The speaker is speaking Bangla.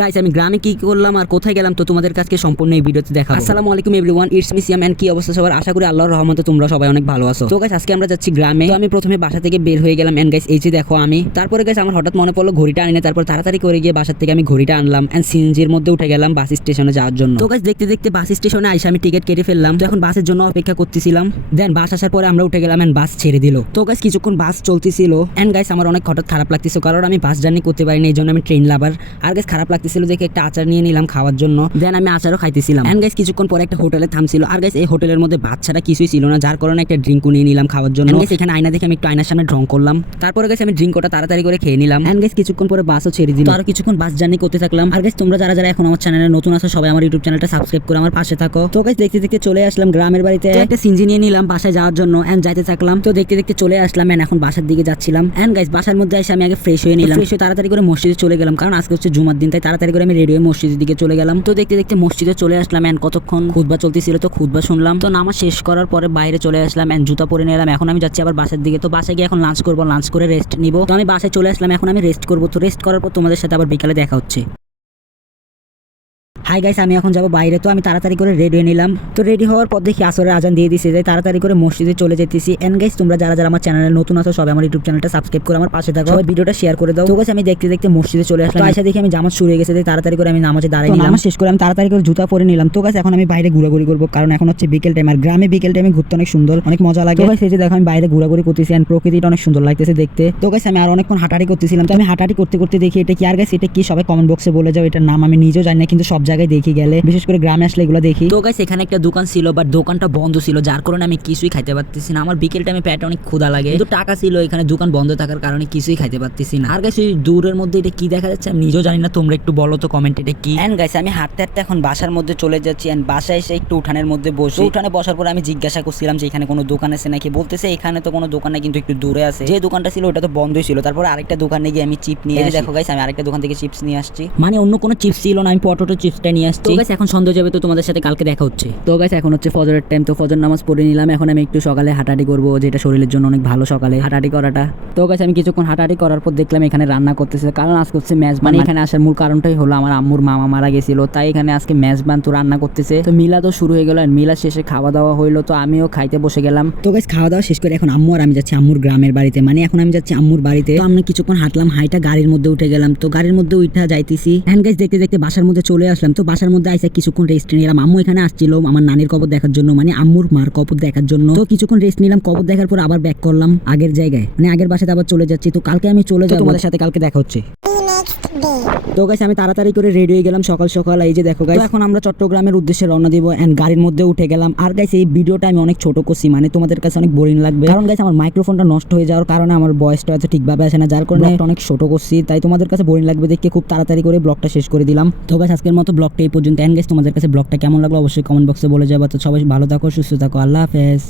গাইস আমি গ্রামে কি করলাম আর কোথায় গেলাম তো তোমাদের কাছে সম্পূর্ণ এই ভিডিওতে দেখাবো। আসসালামু আলাইকুম everyone, it's me Siam and কি অবস্থা সবার? আশা করি আল্লাহর রহমতে তোমরা সবাই অনেক ভালো আছো। তো গাইস আজকে আমরা যাচ্ছি গ্রামে। তো আমি প্রথমে বাসা থেকে বের হয়ে গেলাম এন্ড গাইস এই যে দেখো আমি। তারপরে গাইস আমার হঠাৎ মনে পড়লো ঘড়িটা আনি না, তারপর তাড়াতাড়ি করে গিয়ে বাসা থেকে আমি ঘড়িটা আনলাম এন্ড সিএনজির মধ্যে উঠে গেলাম বাস স্টেশনে যাওয়ার জন্য। তো গাইস দেখতে দেখতে বাস স্টেশনে আইসা আমি টিকিট কেটে ফেললাম। তো এখন বাসের জন্য অপেক্ষা করতেছিলাম। দেন বাস আসার পরে আমরা উঠে গেলাম এন্ড বাস ছেড়ে দিল। তো গাইস কিছুক্ষণ বাস চলতেছিল এন্ড গাইস আমার অনেক হঠাৎ খারাপ লাগতেছিল, কারণ আমি বাস জার্নি করতে পারিনি, এই জন্য আমি ট্রেন লাভার। আর গাইস খারাপ লাগতেছিল যে একটা আচার নিয়ে নিলাম খাওয়ার জন্য। দেন আমি আচারও খাইতেছিলাম এন্ড গাইস কিছুক্ষণ পরে একটা হোটেলে থামছিল। আর গাইস এই হোটেলের মধ্যে ভাত ছাড়া কিছুই ছিল না, যার কারণে একটা ড্রিঙ্কও নিয়ে নিলাম খাওয়ার জন্য। গাইস এখানে আয়না দেখে আমি একটু আয়নার সামনে ড্রং করলাম। তারপরে গাইস আমি ড্রিঙ্কটা তাড়াতাড়ি করে খেয়ে নিলাম এন্ড গাইস কিছুক্ষণ পরে বাসও ছেড়ে দিল। আর কিছুক্ষণ বাস জার্নি করতে থাকলাম। আর গাইস তোমরা যারা যারা এখন আমার চ্যানেলে নতুন আছো সবাই আমার ইউটিউব চ্যানেলটা সাবস্ক্রাইব করে আমার পাশে থাকো। তো গাইস দেখতে দেখতে চলে আসলাম গ্রামের বাড়িতে। একটা সিনজি নিয়ে নিলাম বাসায় যাওয়ার জন্য এন্ড যাইতে থাকলাম। তো দেখতে দেখতে চলে আসলাম এন্ড এখন বাসার দিকে যাচ্ছিলাম এন্ড গাইস বাসার মধ্যে এসে আমি আগে ফ্রেশ হয়ে নিলাম। ফ্রেশ হয়ে তাড়াতাড়ি করে মসজিদে চলে গেলাম, কারণ আজকে হচ্ছে জুমার দিন, তাই তাড়াতাড়ি করে আমি রেডি হয়ে মসজিদের দিকে চলে গেলাম। তো দেখতে দেখতে মসজিদে চলে আসলাম এন্ড কতক্ষণ খুতবা চলতেছিল, তো খুতবা শুনলাম। তো নামাজ শেষ করার পরে বাইরে চলে আসলাম এন্ড জুতা পরে নিলাম। এখন আমি যাচ্ছি আবার বাসার দিকে। তো বাসায় গিয়ে এখন লাঞ্চ করবো, লাঞ্চ করে রেস্ট নিব। তো আমি বাসায় চলে আসলাম, এখন আমি রেস্ট করবো। তো রেস্ট করার পর তোমাদের সাথে আবার বিকালে দেখা হচ্ছে। হাই গাইস, আমি এখন যাবো বাইরে। তো আমি তাড়াতাড়ি করে রেডি হয়ে নিলাম। তো রেডি হওয়ার পর দেখি আসরের আজান দিয়ে দিছে, তাই তাড়াতাড়ি করে মসজিদে চলে যেতেছি। এন্ড গাইস তোমরা যারা যারা আমার চ্যানেলে নতুন আছো সবাই আমার ইউটিউব চ্যানেলটা সাবস্ক্রাইব করে আমার পাশে থাকো, সবাই ভিডিওটা শেয়ার করে দাও। তো গাইস আমি দেখতে দেখতে মসজিদে চলে আসলাম। আয়সা দেখি আমি জামাত শুরু হয়ে গেছে, তাই তাড়াতাড়ি করে আমি নামাজে দাঁড়াই নিলাম। নামাজ শেষ করে আমি তাড়াতাড়ি করে জুতা পরে নিলাম। তো গাইস এখন আমি বাইরে ঘোরাঘুরি করবো, কারণ এখন হচ্ছে বিকেল টাইম। আর গ্রামে বিকেল টাইমে ঘুরতে অনেক সুন্দর, অনেক মজা লাগে। তো গাইস এই যে দেখো আমি বাইরে ঘোরাঘুরি করতেছি এন্ড প্রকৃতিটা অনেক সুন্দর লাগতেছে দেখতে। তো গাইস আমি আর অনেকক্ষণ হাঁটাহাঁটি করতেছিলাম। তো আমি হাঁটাহাঁটি করতে করতে দেখি এটা কি। আর গাইস এটা কি সবাই কমেন্ট বক্সে বলে যাও, এটার নাম আমি নিজেও জানি না, কিন্তু সব জায়গায় দেখি গেলে, বিশেষ করে গ্রামে আসলে এগুলো দেখি। তো গাইস এখানে একটা দোকান ছিল, বাট দোকানটা বন্ধ ছিল, যার কারণে আমি কিছুই খাইতে পারতেছি না। আমার বিকেল টাইমে পেটে অনেক ক্ষুধা লাগে, কিন্তু টাকা ছিল, এখানে দোকান বন্ধ থাকার কারণে কিছুই খাইতে পারতেছি না। আর গাইস এই দূরের মধ্যে এটা কি দেখা যাচ্ছে আমি নিজেও জানি না, তোমরা একটু বলো তো কমেন্ট এটা কি। এন্ড গাইস আমি হাঁটতে হাঁটতে এখন বাসার মধ্যে চলে যাচ্ছি এন্ড বাসায় এসে একটু উঠানের মধ্যে বসে। উঠানে বসার পর আমি জিজ্ঞাসা করছিলাম যে এখানে কোনো দোকান আছে নাকি। বলতেছে এখানে তো কোনো দোকান নাই, কিন্তু একটু দূরে আছে। যে দোকানটা ছিল ওটা তো বন্ধই ছিল। তারপর আরেকটা দোকানে গিয়ে আমি চিপ নিয়ে আসি। দেখো গাইস আমি আরেকটা দোকান থেকে চিপস নিয়ে আসছি, মানে অন্য কোনো চিপস ছিল না, আমি পটেটো চিপসটা নিয়ে আসছি। তো গাইস এখন সন্ধ্যা যাবে, তো তোমাদের সাথে কালকে দেখা হচ্ছে। তো গাইস এখন হচ্ছে ফজরের টাইম। তো ফজর নামাজ পড়ে নিলাম। এখন আমি একটু সকালে হাঁটাহাঁটি করবো, যেটা শরীরের জন্য অনেক ভালো সকালে হাঁটাহাঁটি করাটা। তো গাইস আমি কিছুক্ষণ হাঁটাহাঁটি করার পর দেখলাম এখানে রান্না করতেছে, কারণ আজকে হচ্ছে মেজবান। এখানে আসার মূল কারণটাই হলো আমার আম্মুর মামা মারা গেছিল, তাই এখানে আজকে মেজবান তো রান্না করতেছে। তো মিলাদও শুরু হয়ে গেল, মিলাদ শেষে খাওয়া দাওয়া হইলো, তো আমিও খাইতে বসে গেলাম। তো গাইস খাওয়া দাওয়া শেষ করে এখন আম্মু আর আমি যাচ্ছি আম্মুর গ্রামের বাড়িতে, মানে এখন আমি যাচ্ছি আম্মুর বাড়িতে। তো আমি কিছুক্ষণ হাঁটলাম, হাইটা গাড়ির মধ্যে উঠে গেলাম। তো গাড়ির মধ্যে উঠা যাইতেছি এন্ড গাইস দেখতে দেখতে বাসার মধ্যে চলে আসলাম। তো বাসার মধ্যে আইসা কিছুক্ষণ রেস্ট নিলাম। আম্মু এখানে আসছিল আমার নানির কবর দেখার জন্য, মানে আম্মুর মার কবর দেখার জন্য। তো কিছুক্ষণ রেস্ট নিলাম, কবর দেখার পর আবার ব্যাক করলাম আগের জায়গায়, মানে আগের বাসাতে আবার চলে যাচ্ছি। তো কালকে আমি চলে যাবো, তোমাদের সাথে কালকে দেখা হচ্ছে। তো গাইস আমি তাড়াতাড়ি করে রেডি হয়ে গেলাম সকাল সকাল। এই যে দেখো গাইস এখন আমরা চট্টগ্রামের উদ্দেশ্যে রওনা দিব এন্ড গাড়ির মধ্যে উঠে গেলাম। আর গাইস এই ভিডিওটা আমি অনেক ছোট করছি, মানে তোমাদের কাছে অনেক বোরিং লাগবে, কারণ গাইস আমার মাইক্রোফোনটা নষ্ট হয়ে যাওয়ার কারণে আমার ভয়েসটা এত ঠিকভাবে আসে না, যার কারণে অনেক ছোট করছি, তাই তোমাদের কাছে বোরিং লাগবে দেখে খুব তাড়াতাড়ি করে ব্লগটা শেষ করে দিলাম। তো গাইস আজকের মতো ব্লগটা এই পর্যন্ত। এন্ড গাইস তোমাদের কাছে ব্লগটা কেমন লাগলো অবশ্যই কমেন্ট বক্সে বলে যাবে। তো সবাই ভালো থাকো, সুস্থ থাকো, আল্লাহ হাফেজ।